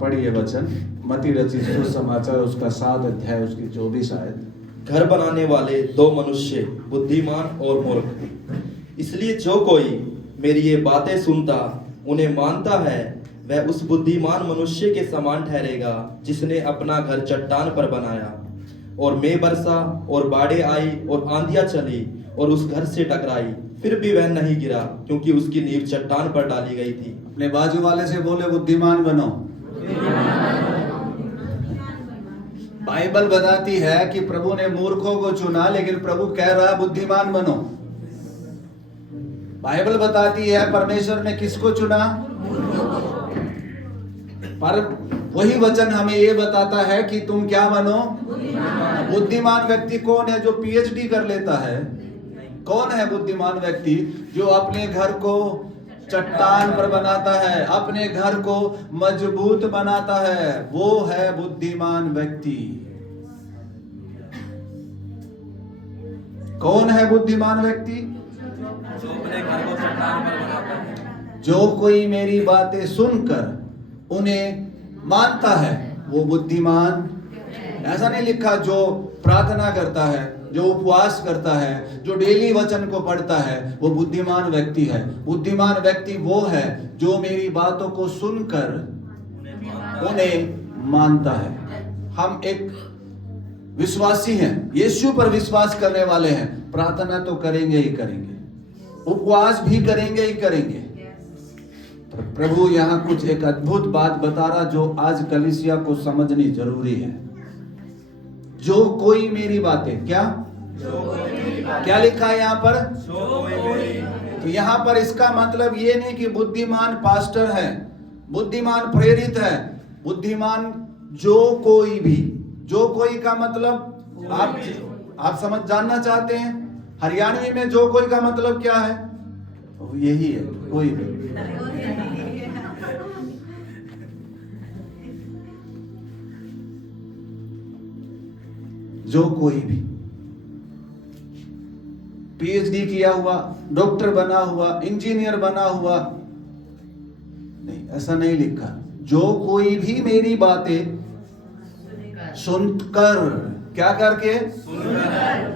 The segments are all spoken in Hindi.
पढ़िए वचन, मत्ती रचित सुसमाचार उसका 7 अध्याय उसकी 24 आयत। घर बनाने वाले दो मनुष्य, बुद्धिमान और मूर्ख। इसलिए जो कोई मेरी ये बातें सुनता उन्हें मानता है, वह उस बुद्धिमान मनुष्य के समान ठहरेगा जिसने अपना घर चट्टान पर बनाया। और मेघ बरसा और बाढ़ें आई और आंधियां चली और उस घर से टकराई, फिर भी वह नहीं गिरा, क्योंकि उसकी नींव चट्टान पर डाली गई थी। अपने बाजू वाले से बोले बुद्धिमान बनो। बाइबल बताती है कि प्रभु ने मूर्खों को चुना, लेकिन प्रभु कह रहा है बुद्धिमान बनो। बाइबल बताती है परमेश्वर ने किसको चुना, पर वही वचन हमें ये बताता है कि तुम क्या बनो, बुद्धिमान व्यक्ति कौन है? जो पीएचडी कर लेता है। कौन है बुद्धिमान व्यक्ति? जो अपने घर को चट्टान पर बनाता है, अपने घर को मजबूत बनाता है, वो है बुद्धिमान व्यक्ति। कौन है बुद्धिमान व्यक्ति? जो अपने घर को चट्टान पर बनाता है। जो कोई मेरी बातें सुनकर उन्हें मानता है वो बुद्धिमान। ऐसा नहीं लिखा जो प्रार्थना करता है, जो उपवास करता है, जो डेली वचन को पढ़ता है, वो बुद्धिमान व्यक्ति है। बुद्धिमान व्यक्ति वो है जो मेरी बातों को सुनकर उन्हें मानता है। हम एक विश्वासी हैं, यीशु पर विश्वास करने वाले हैं, प्रार्थना तो करेंगे ही करेंगे, उपवास भी करेंगे ही करेंगे। प्रभु यहाँ कुछ एक अद्भुत बात बता रहा जो आज कलीसिया को समझनी जरूरी है। जो कोई मेरी बातें, क्या लिखा है यहाँ पर? तो यहाँ पर इसका मतलब ये नहीं कि बुद्धिमान पास्टर है, बुद्धिमान प्रेरित है, बुद्धिमान जो कोई भी। जो कोई का मतलब आप समझ जानना चाहते हैं? हरियाणवी में जो कोई का मतलब क्या है? तो यही है, कोई भी। जो कोई भी पीएचडी किया हुआ, डॉक्टर बना हुआ, इंजीनियर बना हुआ नहीं, ऐसा नहीं लिखा। जो कोई भी मेरी बातें सुनकर, क्या करके?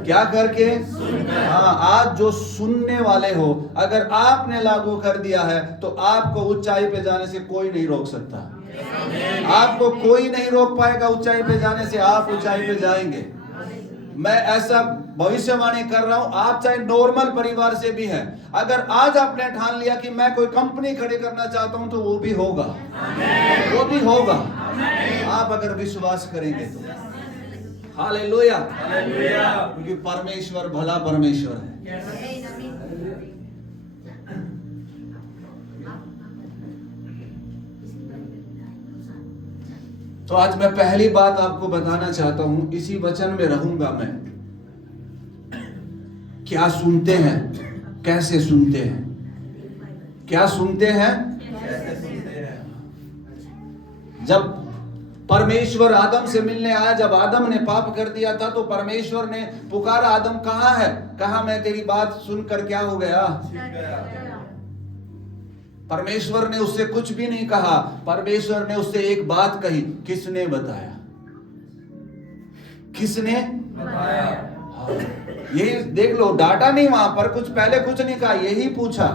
क्या करके? हाँ, आज जो सुनने वाले हो, अगर आपने लागू कर दिया है तो आपको ऊंचाई पे जाने से कोई नहीं रोक सकता। आपको कोई नहीं रोक पाएगा ऊंचाई पे जाने से, आप ऊंचाई पे जाएंगे। मैं ऐसा भविष्यवाणी कर रहा हूं, आप चाहे नॉर्मल परिवार से भी हैं, अगर आज आपने ठान लिया कि मैं कोई कंपनी खड़ी करना चाहता हूं तो वो भी होगा, वो भी होगा, आप अगर विश्वास करेंगे तो। हालेलुया, क्योंकि परमेश्वर भला परमेश्वर है। तो आज मैं पहली बात आपको बताना चाहता हूं, इसी वचन में रहूंगा मैं। क्या सुनते हैं, कैसे सुनते हैं? क्या सुनते हैं? जब परमेश्वर आदम से मिलने आया, जब आदम ने पाप कर दिया था तो परमेश्वर ने पुकारा, आदम कहाँ है? कहा मैं तेरी बात सुनकर क्या हो गया? परमेश्वर ने उससे कुछ भी नहीं कहा, परमेश्वर ने उससे एक बात कही, किसने बताया? किसने बताया? हाँ, यही देख लो, डाटा नहीं वहां पर, कुछ पहले कुछ नहीं कहा, यही पूछा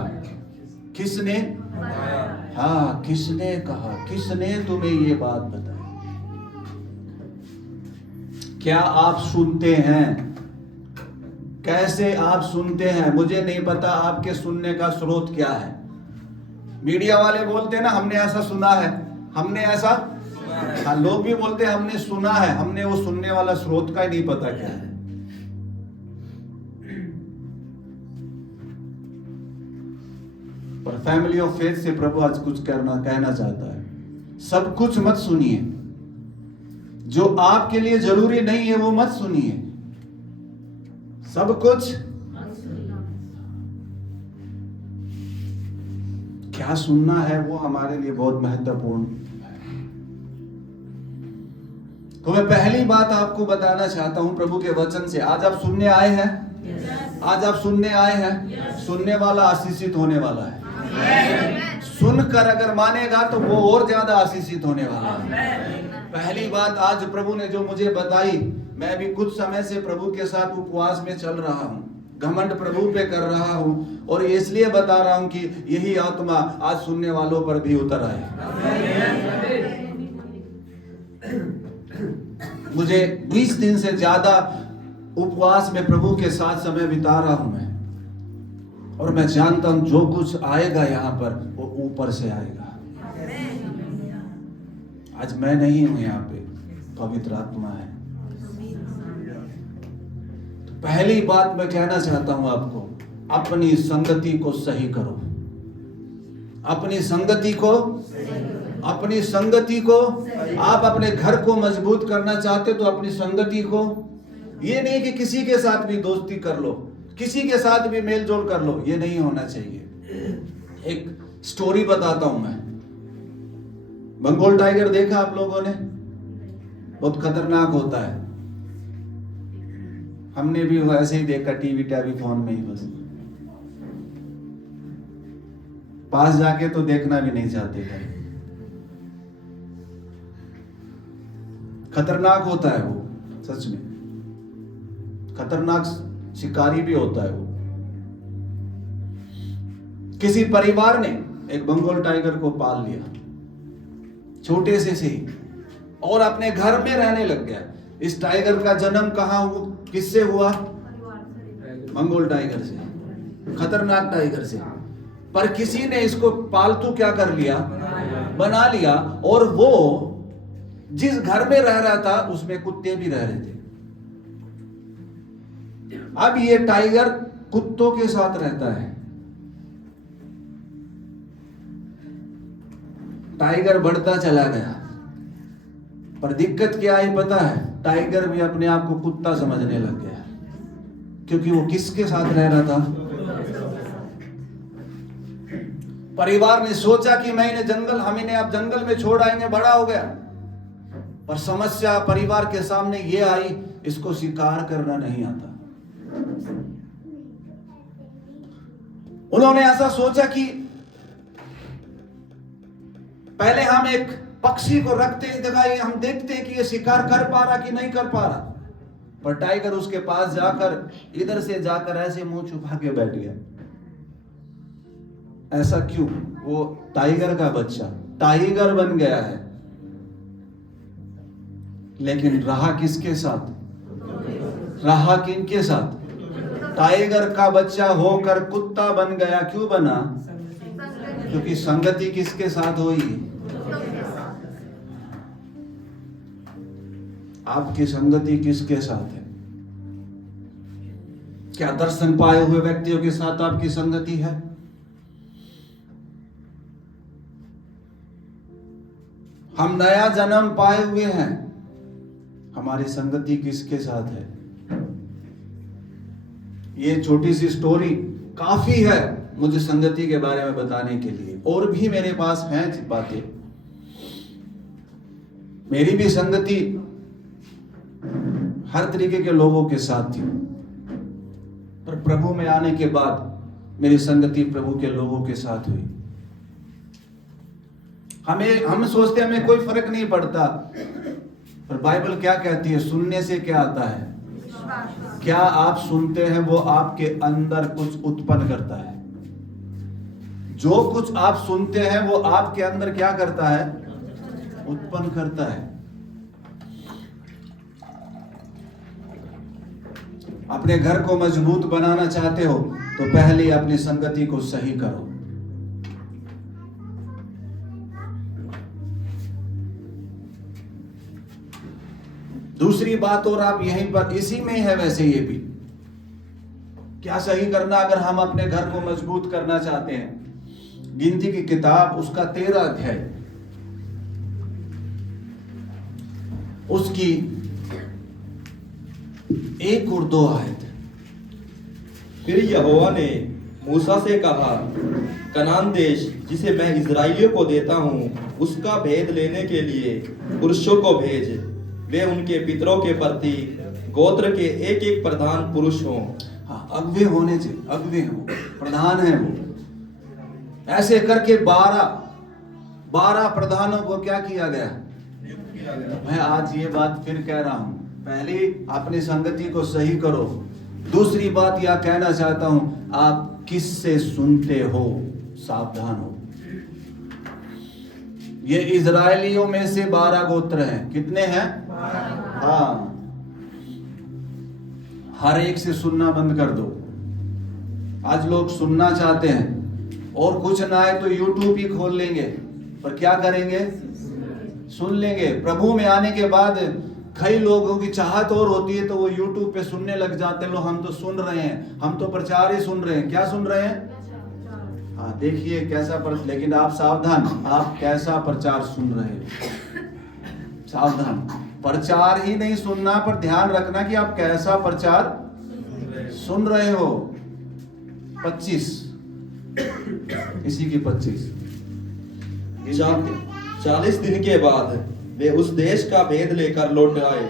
किसने बताया? हाँ, किसने कहा, किसने तुम्हें ये बात बताई? क्या आप सुनते हैं? कैसे आप सुनते हैं? मुझे नहीं पता आपके सुनने का स्रोत क्या है। मीडिया वाले बोलते हैं ना, हमने ऐसा सुना है, हमने ऐसा, हाँ, लोग भी बोलते हैं हमने सुना है, हमने वो सुनने वाला स्रोत का ही नहीं पता क्या है। पर फैमिली ऑफ फेथ से प्रभु आज कुछ कहना चाहता है। सब कुछ मत सुनिए, जो आपके लिए जरूरी नहीं है वो मत सुनिए। सब कुछ क्या सुनना है वो हमारे लिए बहुत महत्वपूर्ण है। तो मैं पहली बात आपको बताना चाहता हूं प्रभु के वचन से। आज आप सुनने आए हैं, आज आप सुनने आए हैं, सुनने वाला आशीषित होने वाला है। सुन सुनकर अगर मानेगा तो वो और ज्यादा आशीषित होने वाला है। पहली बात आज प्रभु ने जो मुझे बताई, मैं भी कुछ समय से प्रभु के साथ उपवास में चल रहा हूँ, घमंड प्रभु पे कर रहा हूँ, और इसलिए बता रहा हूँ कि यही आत्मा आज सुनने वालों पर भी उतर आए। मुझे 20 दिन से ज्यादा उपवास में प्रभु के साथ समय बिता रहा हूं मैं, और मैं जानता हूं जो कुछ आएगा यहाँ पर वो ऊपर से आएगा। आज मैं नहीं हूं यहाँ पे, पवित्र आत्मा है। तो पहली बात मैं कहना चाहता हूं आपको, अपनी संगति को सही करो। अपनी संगति को आप अपने घर को मजबूत करना चाहते तो अपनी संगति को, ये नहीं कि किसी के साथ भी दोस्ती कर लो, किसी के साथ भी मेल जोल कर लो, ये नहीं होना चाहिए। एक स्टोरी बताता हूं मैं। बंगाल टाइगर देखा आप लोगों ने? बहुत खतरनाक होता है। हमने भी वैसे ही देखा, टीवी फोन में ही बस। पास जाके तो देखना भी नहीं चाहते थे। खतरनाक होता है वो, सच में खतरनाक शिकारी भी होता है वो। किसी परिवार ने एक बंगाल टाइगर को पाल लिया, छोटे से ही, और अपने घर में रहने लग गया। इस टाइगर का जन्म कहाँ हुआ, किससे हुआ? बंगाल टाइगर से, खतरनाक टाइगर से। पर किसी ने इसको पालतू क्या कर लिया, बना लिया, और वो जिस घर में रह रहा था उसमें कुत्ते भी रह रहे थे। अब ये टाइगर कुत्तों के साथ रहता है। टाइगर बढ़ता चला गया, पर दिक्कत क्या आई पता है? टाइगर भी अपने आप को कुत्ता समझने लग गया, क्योंकि वो किसके साथ रह रहा था? परिवार ने सोचा कि मैं इन्हें हम इन्हें अब जंगल में छोड़ आएंगे, बड़ा हो गया। पर समस्या परिवार के सामने ये आई, इसको शिकार करना नहीं आता। उन्होंने ऐसा सोचा कि पहले हम एक पक्षी को रखते हैं जगह, हम देखते हैं कि ये शिकार कर पा रहा कि नहीं कर पा रहा। पर टाइगर उसके पास जाकर, इधर से जाकर ऐसे मुंह छुपा के बैठ गया। ऐसा क्यों? वो टाइगर का बच्चा टाइगर बन गया है, लेकिन रहा किसके साथ? रहा किनके साथ? टाइगर का बच्चा होकर कुत्ता बन गया। क्यों बना? क्योंकि संगति किसके साथ हुई? आपकी संगति किसके साथ है? क्या दर्शन पाए हुए व्यक्तियों के साथ आपकी संगति है? हम नया जन्म पाए हुए हैं, हमारी संगति किसके साथ है? ये छोटी सी स्टोरी काफी है मुझे संगति के बारे में बताने के लिए, और भी मेरे पास हैं बातें। मेरी भी संगति हर तरीके के लोगों के साथ थी, पर प्रभु में आने के बाद मेरी संगति प्रभु के लोगों के साथ हुई। हम सोचते हैं हमें कोई फर्क नहीं पड़ता, पर बाइबल क्या कहती है? सुनने से क्या आता है? क्या आप सुनते हैं वो आपके अंदर कुछ उत्पन्न करता है। जो कुछ आप सुनते हैं वो आपके अंदर क्या करता है? उत्पन्न करता है। अपने घर को मजबूत बनाना चाहते हो तो पहले अपनी संगति को सही करो। दूसरी बात, और आप यहीं पर इसी में है वैसे ये भी, क्या सही करना अगर हम अपने घर को मजबूत करना चाहते हैं? गिनती की किताब उसका 13 अध्याय, उसकी 1 और 2 आयत। फिर यहोवा ने मूसा से कहा, कनान देश जिसे मैं इजराइलियों को देता हूँ उसका भेद लेने के लिए पुरुषों को भेज। वे उनके पितरों के प्रति गोत्र के एक एक प्रधान पुरुष हों। हाँ, अगुवे होने चाहिए, अगुवे हो, प्रधान है वो। ऐसे करके 12 12 प्रधानों को क्या किया गया? मैं आज ये बात फिर कह रहा हूं, पहले अपनी संगति को सही करो। दूसरी बात यह कहना चाहता हूं, आप किससे सुनते हो, सावधान हो। ये इजरायलियों में से 12 गोत्र हैं। कितने हैं? हाँ, हर एक से सुनना बंद कर दो। आज लोग सुनना चाहते हैं और कुछ ना आए तो यूट्यूब ही खोल लेंगे, पर क्या करेंगे? सुन लेंगे। प्रभु में आने के बाद कई लोगों की चाहत और होती है तो वो यूट्यूब पे सुनने लग जाते हैं। लोग हम तो सुन रहे हैं, हम तो प्रचार ही सुन रहे हैं। क्या सुन रहे हैं? हाँ, देखिए कैसा लेकिन आप सावधान, आप कैसा प्रचार सुन रहे हो। सावधान, प्रचार ही नहीं सुनना, पर ध्यान रखना कि आप कैसा प्रचार सुन रहे हो। 25 इसी की 25 40 दिन के बाद वे उस देश का भेद लेकर लौट आए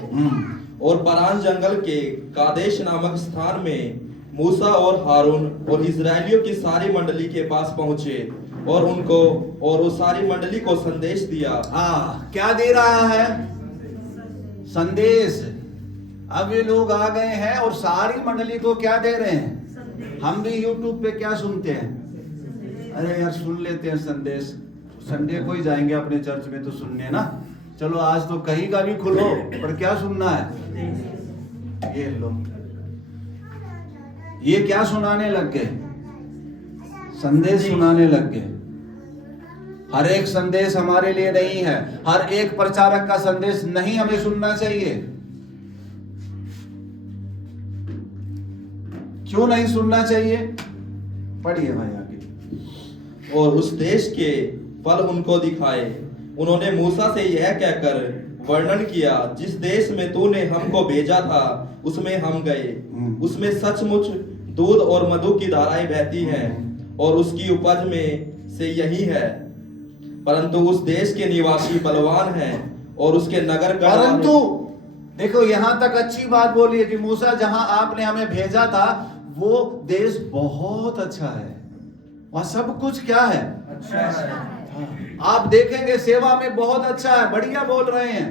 और परान जंगल के कादेश नामक स्थान में मूसा और हारून और इजरायलियों की सारी मंडली के पास पहुंचे और उनको और उस सारी मंडली को संदेश दिया। क्या दे रहा है? संदेश। अब ये लोग आ गए हैं और सारी मंडली को क्या दे रहे हैं? हम भी यूट्यूब पे क्या सुनते हैं? अरे यार सुन लेते हैं संदेश, संडे को ही जाएंगे अपने चर्च में तो सुनने ना, चलो आज तो कहीं का भी खुलो, पर क्या सुनना है? ये लो, ये क्या सुनाने लग गए? संदेश सुनाने लग गए। हर एक संदेश हमारे लिए नहीं है, हर एक प्रचारक का संदेश नहीं हमें सुनना चाहिए। क्यों नहीं सुनना चाहिए? पढ़िए भाई आगे। और उस देश के फल उनको दिखाए। उन्होंने मूसा से यह कहकर वर्णन किया, जिस देश में तूने हमको भेजा था उसमें हम गए। उसमें सचमुच दूध और मधु की धाराएं बहती हैं और उसकी उपज में से यही है। परंतु उस देश के निवासी बलवान हैं और उसके नगर का परंतु देखो यहां तक अच्छी बात बोली है कि मूसा जहां आपने हमें भेजा था वो देश बहुत अच्छा है, वहां सब कुछ क्या है? अच्छा है। आप देखेंगे सेवा में बहुत अच्छा है, बढ़िया बोल रहे हैं,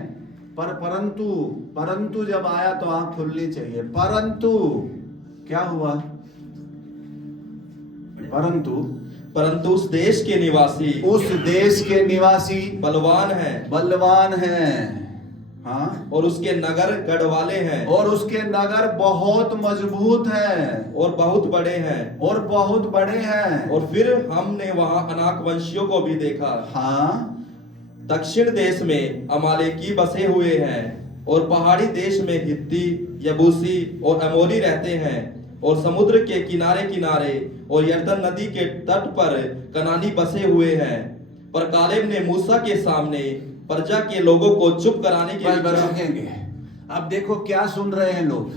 पर परंतु जब आया तो आंख खुलनी चाहिए। परंतु क्या हुआ? परंतु उस देश के निवासी बलवान हैं हाँ, और उसके नगर गढ़ वाले हैं और उसके नगर बहुत मजबूत हैं और बहुत बड़े हैं। और फिर हमने वहां अनाक वंशियों को भी देखा। हाँ, दक्षिण देश में अमालेकी बसे हुए हैं और पहाड़ी देश में हित्ती, यबूसी और अमोरी रहते हैं और समुद्र के किनारे और यरदन नदी के तट पर कनानी बसे हुए हैं। पर कालेब ने मूसा के सामने प्रजा के लोगों को चुप कराने के लिए रखेंगे। अब देखो क्या सुन रहे हैं लोग,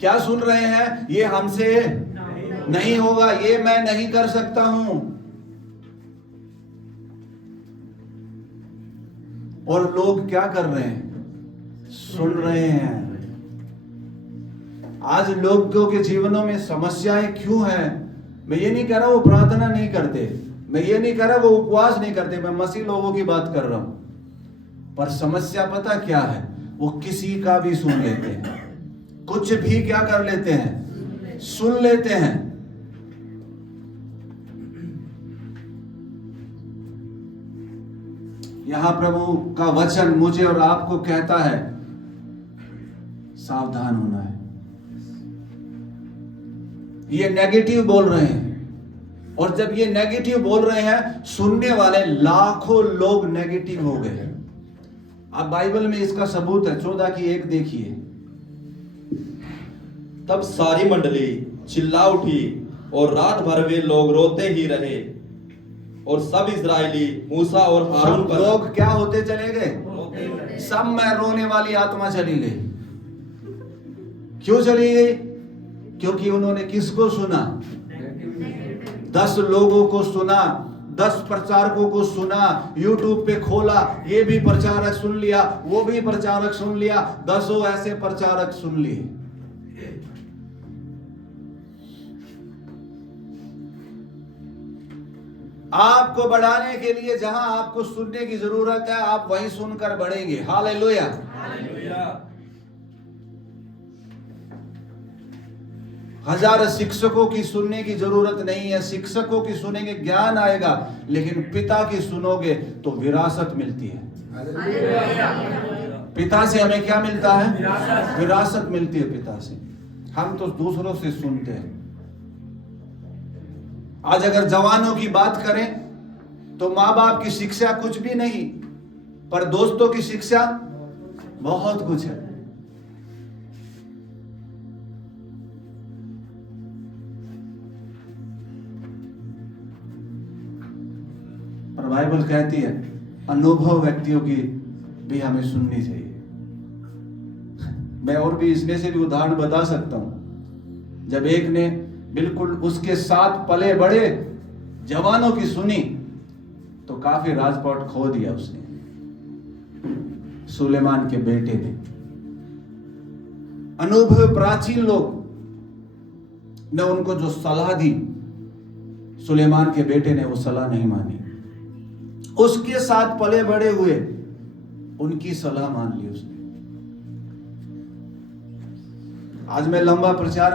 क्या सुन रहे हैं? ये हमसे नहीं होगा, ये मैं नहीं कर सकता हूं। और लोग क्या कर रहे हैं? सुन रहे हैं। आज लोगों के जीवनों में समस्याएं क्यों हैं? मैं ये नहीं कह रहा वो प्रार्थना नहीं करते, मैं ये नहीं कह रहा वो उपवास नहीं करते, मैं मसीह लोगों की बात कर रहा हूं। पर समस्या पता क्या है? वो किसी का भी सुन लेते हैं, कुछ भी क्या कर लेते हैं? सुन लेते हैं। यहां प्रभु का वचन मुझे और आपको कहता है सावधान होना है। ये नेगेटिव बोल रहे हैं, और जब ये नेगेटिव बोल रहे हैं, सुनने वाले लाखों लोग नेगेटिव हो गए। अब बाइबल में इसका सबूत है, 14:1 देखिए। तब सारी मंडली चिल्ला उठी और रात भर वे लोग रोते ही रहे और सब इजरायली मूसा और हारून पर लोग क्या होते चले गए? सब में रोने वाली आत्मा चली गई। क्यों चली गई? क्योंकि उन्होंने किसको सुना? 10 लोगों को सुना, 10 प्रचारकों को सुना, यूट्यूब पे खोला, ये भी प्रचारक सुन लिया, वो भी प्रचारक सुन लिया, 10 ऐसे प्रचारक सुन लिए। आपको बढ़ाने के लिए जहां आपको सुनने की जरूरत है, आप वहीं सुनकर बढ़ेंगे। हालेलुया। हजार शिक्षकों की सुनने की जरूरत नहीं है। शिक्षकों की सुनेंगे ज्ञान आएगा, लेकिन पिता की सुनोगे तो विरासत मिलती है। पिता से हमें क्या मिलता है? विरासत मिलती है पिता से। हम तो दूसरों से सुनते हैं। आज अगर जवानों की बात करें तो माँ बाप की शिक्षा कुछ भी नहीं, पर दोस्तों की शिक्षा बहुत कुछ है। पर बाइबल कहती है अनुभव व्यक्तियों की भी हमें सुननी चाहिए। मैं और भी इसमें से भी उदाहरण बता सकता हूं। जब एक ने बिल्कुल उसके साथ पले बड़े जवानों की सुनी तो काफी राजपाट खो दिया उसने। सुलेमान के बेटे ने अनुभव प्राचीन लोग ने उनको जो सलाह दी, सुलेमान के बेटे ने वो सलाह नहीं मानी। उसके साथ पले बड़े हुए, उनकी सलाह मान ली उसने। आज मैं लंबा प्रचार